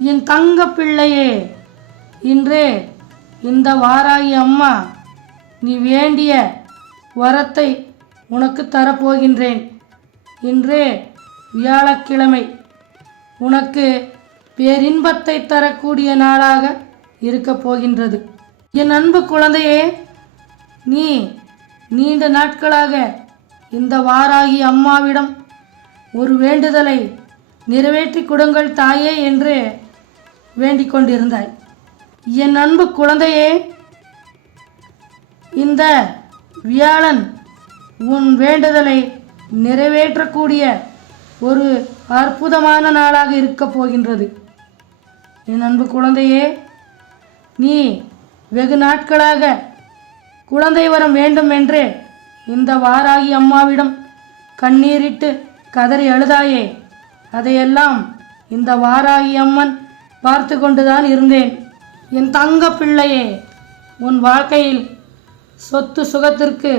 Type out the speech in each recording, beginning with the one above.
என் தங்க பிள்ளையே இன்றே இந்த வாராகி அம்மா நீ வேண்டிய வரத்தை உனக்கு தரப்போகின்றேன். இன்றே வியாழக்கிழமை உனக்கு பேரின்பத்தை தரக்கூடிய நாளாக இருக்கப் போகின்றது. என் அன்பு குழந்தையே நீ நீண்ட நாட்களாக இந்த வாராகி அம்மாவிடம் ஒரு வேண்டுதலை நிறைவேற்றி கொடுங்கள் தாயே என்று வேண்டிக் கொண்டிருந்தாய். என் அன்பு குழந்தையே இந்த வியாழன் உன் வேண்டுதலை நிறைவேற்றக்கூடிய ஒரு அற்புதமான நாளாக இருக்கப் போகின்றது. என் அன்பு குழந்தையே நீ வெகு நாட்களாக குழந்தை வரம் வேண்டும் என்று இந்த வாராகி அம்மாவிடம் கண்ணீரிட்டு கதறி அழுதாயே அதையெல்லாம் இந்த வாராகி அம்மன் பார்த்து கொண்டுதான் இருந்தேன். என் தங்க பிள்ளையே உன் வாழ்க்கையில் சொத்து சுகத்திற்கு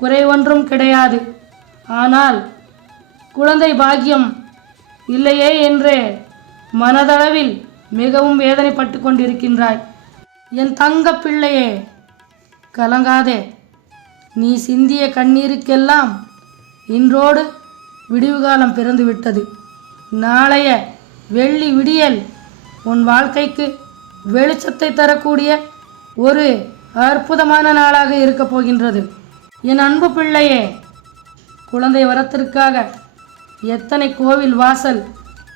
குறைவொன்றும் கிடையாது. ஆனால் குழந்தை பாக்கியம் இல்லையே என்று மனதளவில் மிகவும் வேதனைப்பட்டு கொண்டிருக்கின்றாய். என் தங்க பிள்ளையே கலங்காதே. நீ சிந்திய கண்ணீருக்கெல்லாம் இன்றோடு விடிவு காலம் பிறந்துவிட்டது. நாளைய வெள்ளி விடியல் உன் வாழ்க்கைக்கு வெளிச்சத்தை தரக்கூடிய ஒரு அற்புதமான நாளாக இருக்கப் போகின்றது. என் அன்பு பிள்ளையே குழந்தை வரத்திற்காக எத்தனை கோவில் வாசல்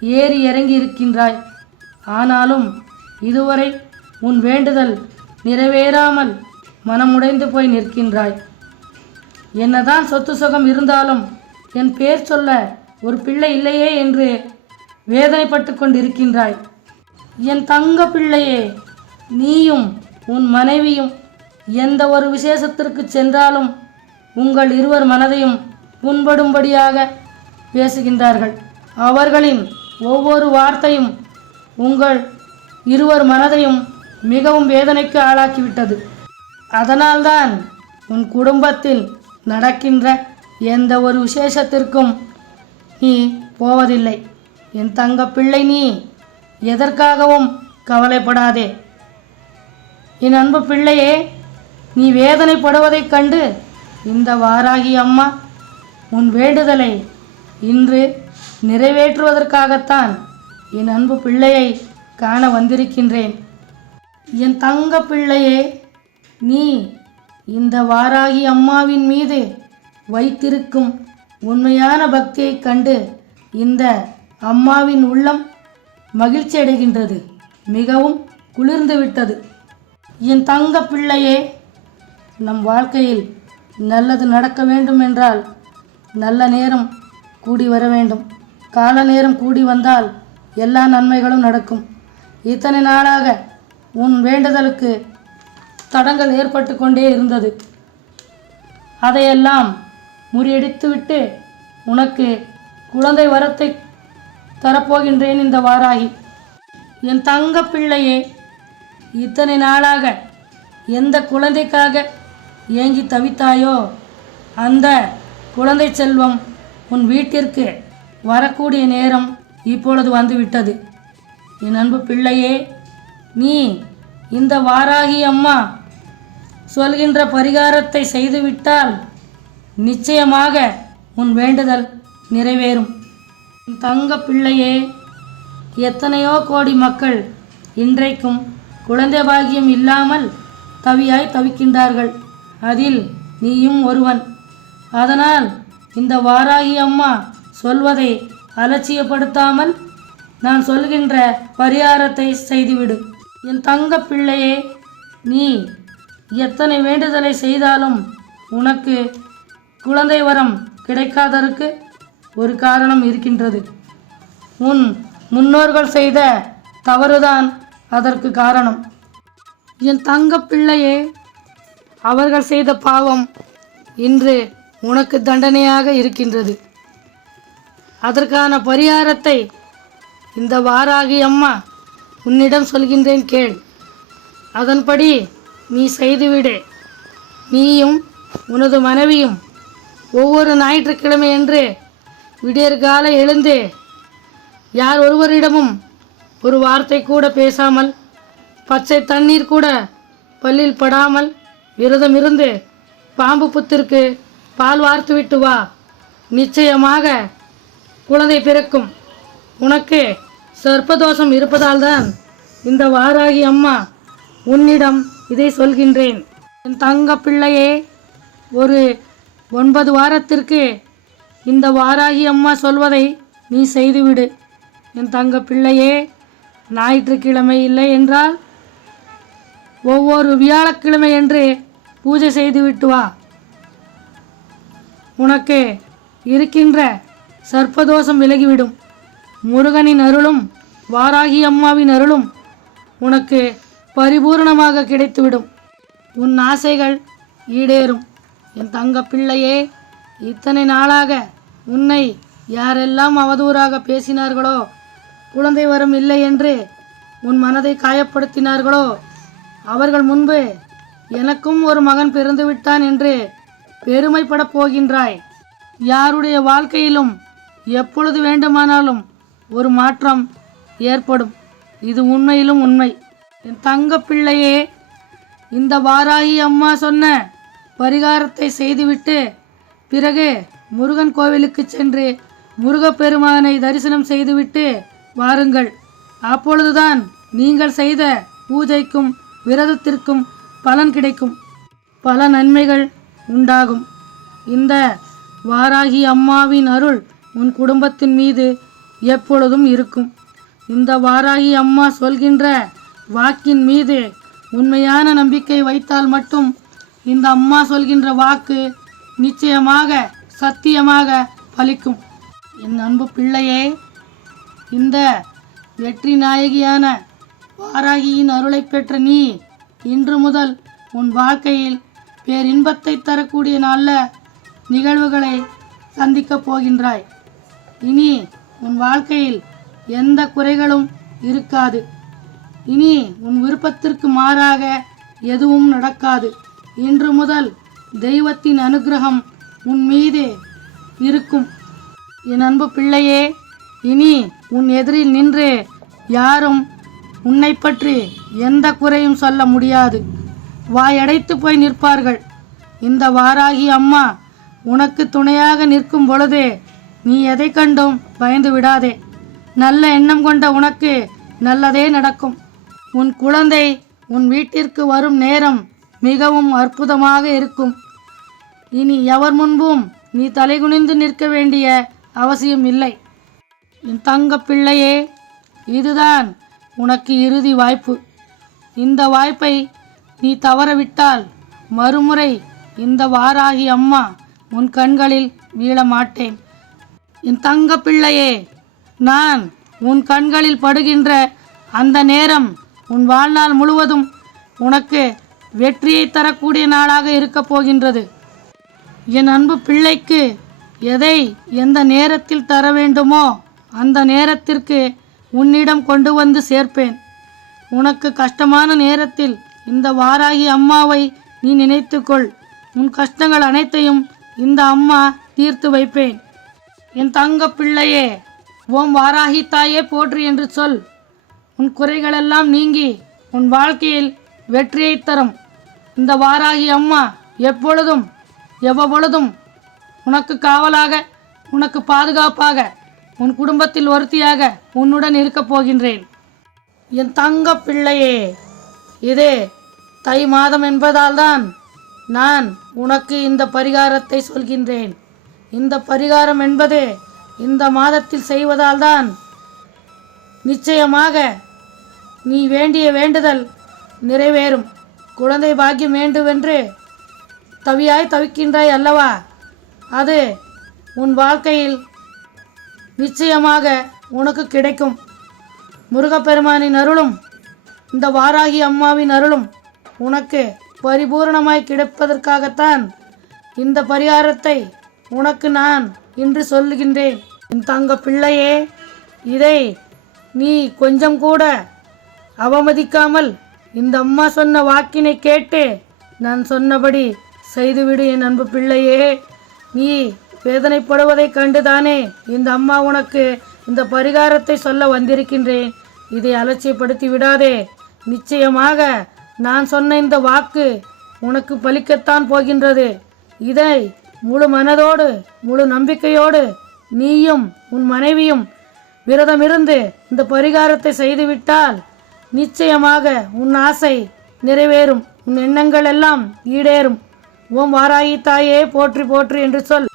ஏறி இறங்கி இருக்கின்றாய்? ஆனாலும் இதுவரை உன் வேண்டுதல் நிறைவேறாமல் மனமுடைந்து போய் நிற்கின்றாய். என்னதான் சொத்து சுகம் இருந்தாலும் என் பேர் சொல்ல ஒரு பிள்ளை இல்லையே என்று வேதனைப்பட்டு கொண்டிருக்கின்றாய். என் தங்க பிள்ளையே நீயும் உன் மனைவியும் எந்த ஒரு விசேஷத்திற்கு சென்றாலும் உங்கள் இருவர் மனதையும் புண்படும்படியாக பேசுகின்றார்கள். அவர்களின் ஒவ்வொரு வார்த்தையும் உங்கள் இருவர் மனதையும் மிகவும் வேதனைக்கு ஆளாக்கிவிட்டது. அதனால்தான் உன் குடும்பத்தில் நடக்கின்ற எந்த ஒரு விசேஷத்திற்கும் நீ போவதில்லை. என் தங்க பிள்ளை நீ எதற்காகவும் கவலைப்படாதே. என் அன்பு பிள்ளையே நீ வேதனைப்படுவதைக் கண்டு இந்த வாராகி அம்மா உன் வேண்டுதலை இன்று நிறைவேற்றுவதற்காகத்தான் என் அன்பு பிள்ளையை காண வந்திருக்கின்றேன். என் தங்க பிள்ளையே நீ இந்த வாராகி அம்மாவின் மீது வைத்திருக்கும் உண்மையான பக்தியைக் கண்டு இந்த அம்மாவின் உள்ளம் மகிழ்ச்சி அடைகின்றது. மிகவும் குளிர்ந்து விட்டது. என் தங்க பிள்ளையே நம் வாழ்க்கையில் நல்லது நடக்க வேண்டும் என்றால் நல்ல நேரம் கூடி வர வேண்டும். கால நேரம் கூடி வந்தால் எல்லா நன்மைகளும் நடக்கும். இத்தனை நாளாக உன் வேண்டுதலுக்கு தடங்கள் ஏற்பட்டு கொண்டே இருந்தது. அதையெல்லாம் முறியடித்துவிட்டு உனக்கு குழந்தை வரத்தை தரப்போகின்றேன் இந்த வாராகி. என் தங்க பிள்ளையே இத்தனை நாளாக எந்த குழந்தைக்காக ஏங்கி தவித்தாயோ அந்த குழந்தை செல்வம் உன் வீட்டிற்கு வரக்கூடிய நேரம் இப்பொழுது வந்துவிட்டது. என் அன்பு பிள்ளையே நீ இந்த வாராகி அம்மா சொல்கின்ற பரிகாரத்தை செய்துவிட்டால் நிச்சயமாக உன் வேண்டுதல் நிறைவேறும். தங்க பிள்ளையே எத்தனையோ கோடி மக்கள் இன்றைக்கும் குழந்தை பாகியம் இல்லாமல் தவியாய் தவிக்கின்றார்கள். அதில் நீயும் ஒருவன். அதனால் இந்த வாராகி அம்மா சொல்வதை அலட்சியப்படுத்தாமல் நான் சொல்கின்ற பரிகாரத்தை செய்துவிடு. என் தங்க பிள்ளையே நீ எத்தனை வேண்டுதலை செய்தாலும் உனக்கு குழந்தை வரம் கிடைக்காதற்கு ஒரு காரணம் இருக்கின்றது. உன் முன்னோர்கள் செய்த தவறுதான் அதற்கு காரணம். என் தங்க பிள்ளையே அவர்கள் செய்த பாவம் இன்று உனக்கு தண்டனையாக இருக்கின்றது. அதற்கான பரிகாரத்தை இந்த வாராகி அம்மா உன்னிடம் சொல்கின்றேன் கேள். அதன்படி நீ செய்துவிடு. நீயும் உனது மனைவியும் ஒவ்வொரு ஞாயிற்றுக்கிழமை என்று விடியற்கால எழுந்து. யார் ஒருவரிடமும் ஒரு வார்த்தை கூட பேசாமல் பச்சை தண்ணீர் கூட பல்லில் படாமல் விரதம் இருந்து பாம்பு புத்திற்கு பால் வார்த்து விட்டு வா. நிச்சயமாக குழந்தை பிறக்கும். உனக்கு சர்ப்பதோஷம் இருப்பதால்தான் இந்த வாராகி அம்மா உன்னிடம் இதை சொல்கின்றேன். என் தங்க பிள்ளையே ஒரு ஒன்பது வாரத்திற்கு இந்த வாராகி அம்மா சொல்வதை நீ செய்துவிடு. என் தங்க பிள்ளையே ஞாயிற்றுக்கிழமை இல்லை என்றால் ஒவ்வொரு வியாழக்கிழமை என்று பூஜை செய்துவிட்டு வா. உனக்கு இருக்கின்ற சர்ப்பதோஷம் விலகிவிடும். முருகனின் அருளும் வாராகி அம்மாவின் அருளும் உனக்கு பரிபூரணமாக கிடைத்துவிடும். உன் ஆசைகள் ஈடேறும். என் தங்க பிள்ளையே இத்தனை நாளாக உன்னை யாரெல்லாம் அவதூறாக பேசினார்களோ குழந்தை வரம் இல்லை என்று உன் மனதை காயப்படுத்தினார்களோ அவர்கள் முன்பு எனக்கும் ஒரு மகன் பிறந்து விட்டான் என்று பெருமைப்படப் போகின்றாய். யாருடைய வாழ்க்கையிலும் எப்பொழுது வேண்டுமானாலும் ஒரு மாற்றம் ஏற்படும். இது உண்மையிலும் உண்மை. என் தங்க பிள்ளையே இந்த வாராகி அம்மா சொன்ன பரிகாரத்தை செய்துவிட்டு பிறகு முருகன் கோவிலுக்கு சென்று முருகப்பெருமானை தரிசனம் செய்துவிட்டு வாருங்கள். அப்பொழுதுதான் நீங்கள் செய்த பூஜைக்கும் விரதத்திற்கும் பலன் கிடைக்கும். பல நன்மைகள் உண்டாகும். இந்த வாராகி அம்மாவின் அருள் உன் குடும்பத்தின் மீது எப்பொழுதும் இருக்கும். இந்த வாராகி அம்மா சொல்கின்ற வாக்கின் மீது உண்மையான நம்பிக்கை வைத்தால் மட்டும் இந்த அம்மா சொல்கின்ற வாக்கு நிச்சயமாக சத்தியமாக பலிக்கும். என் அன்பு பிள்ளையே இந்த வெற்றி நாயகியான வாராகியின் அருளை பெற்ற நீ இன்று முதல் உன் வாழ்க்கையில் பேரின்பத்தை தரக்கூடிய நல்ல நிகழ்வுகளை சந்திக்கப் போகின்றாய். இனி உன் வாழ்க்கையில் எந்த குறைகளும் இருக்காது. இனி உன் விருப்பத்திற்கு மாறாக எதுவும் நடக்காது. இன்று முதல் தெய்வத்தின் அனுக்கிரகம் உன் மீது இருக்கும். என் அன்பு பிள்ளையே இனி உன் எதிரில் நின்று யாரும் உன்னை பற்றி எந்த குறையும் சொல்ல முடியாது. வாயடைத்து போய் நிற்பார்கள். இந்த வாராகி அம்மா உனக்கு துணையாக நிற்கும் பொழுது நீ எதை கண்டும் பயந்து விடாதே. நல்ல எண்ணம் கொண்ட உனக்கு நல்லதே நடக்கும். உன் குழந்தை உன் வீட்டிற்கு வரும் நேரம் மிகவும் அற்புதமாக இருக்கும். இனி எவர் முன்பும் நீ தலைகுனிந்து நிற்க வேண்டிய அவசியம் இல்லை. என் தங்க பிள்ளையே இதுதான் உனக்கு இறுதி வாய்ப்பு. இந்த வாய்ப்பை நீ தவறவிட்டால் மறுமுறை இந்த வாராகி அம்மா உன் கண்களில் வீழ மாட்டேன் என் தங்க பிள்ளையே நான் உன் கண்களில் படுகின்ற அந்த நேரம் உன் வாழ்நாள் முழுவதும் உனக்கு வெற்றியை தரக்கூடிய நாளாக இருக்கப் போகின்றது. என் அன்பு பிள்ளைக்கு எதை எந்த நேரத்தில் தர வேண்டுமோ அந்த நேரத்திற்கு உன்னிடம் கொண்டு வந்து சேர்ப்பேன். உனக்கு கஷ்டமான நேரத்தில் இந்த வாராகி அம்மாவை நீ நினைத்துக்கொள். உன் கஷ்டங்கள் அனைத்தையும் இந்த அம்மா தீர்த்து வைப்பேன். என் தங்க பிள்ளையே ஓம் வாராகி தாயே போற்று என்று சொல். உன் குறைகளெல்லாம் நீங்கி உன் வாழ்க்கையில் வெற்றியை தரும். இந்த வாராகி அம்மா எப்பொழுதும் எவ்வப்பொழுதும் உனக்கு காவலாக உனக்கு பாதுகாப்பாக உன் குடும்பத்தில் ஒருத்தியாக உன்னுடன் இருக்கப் போகின்றேன். என் தங்க பிள்ளையே இது தை மாதம் என்பதால்தான் நான் உனக்கு இந்த பரிகாரத்தை சொல்கின்றேன். இந்த பரிகாரம் என்பது இந்த மாதத்தில் செய்வதால்தான் நிச்சயமாக நீ வேண்டிய வேண்டுதல் நிறைவேறும். குழந்தை பாக்கியம் வேண்டுமென்று தவியாய் தவிக்கின்றாய் அல்லவா? அது உன் வாழ்க்கையில் நிச்சயமாக உனக்கு கிடைக்கும். முருகப்பெருமானின் அருளும் இந்த வாராகி அம்மாவின் அருளும் உனக்கு பரிபூரணமாய் கிடைப்பதற்காகத்தான் இந்த பரிகாரத்தை உனக்கு நான் இன்று சொல்லுகின்றேன். என் தங்க பிள்ளையே இதை நீ கொஞ்சம் கூட அவமதிக்காமல் இந்த அம்மா சொன்ன வாக்கினை கேட்டு நான் சொன்னபடி செய்துவிடு என் அன்பு பிள்ளையே. நீ வேதனைப்படுவதைக் கண்டுதானே இந்த அம்மா உனக்கு இந்த பரிகாரத்தை சொல்ல வந்திருக்கின்றேன். இதை அலட்சியப்படுத்தி விடாதே. நிச்சயமாக நான் சொன்ன இந்த வாக்கு உனக்கு பலிக்கத்தான் போகின்றது. இதை முழு மனதோடு முழு நம்பிக்கையோடு நீயும் உன் மனைவியும் விரதமிருந்து இந்த பரிகாரத்தை செய்துவிட்டால் நிச்சயமாக உன் ஆசை நிறைவேறும். உன் எண்ணங்கள் எல்லாம் ஈடேறும். ஓம் வாராயி தாயே போற்றி போற்றி என்று சொல்.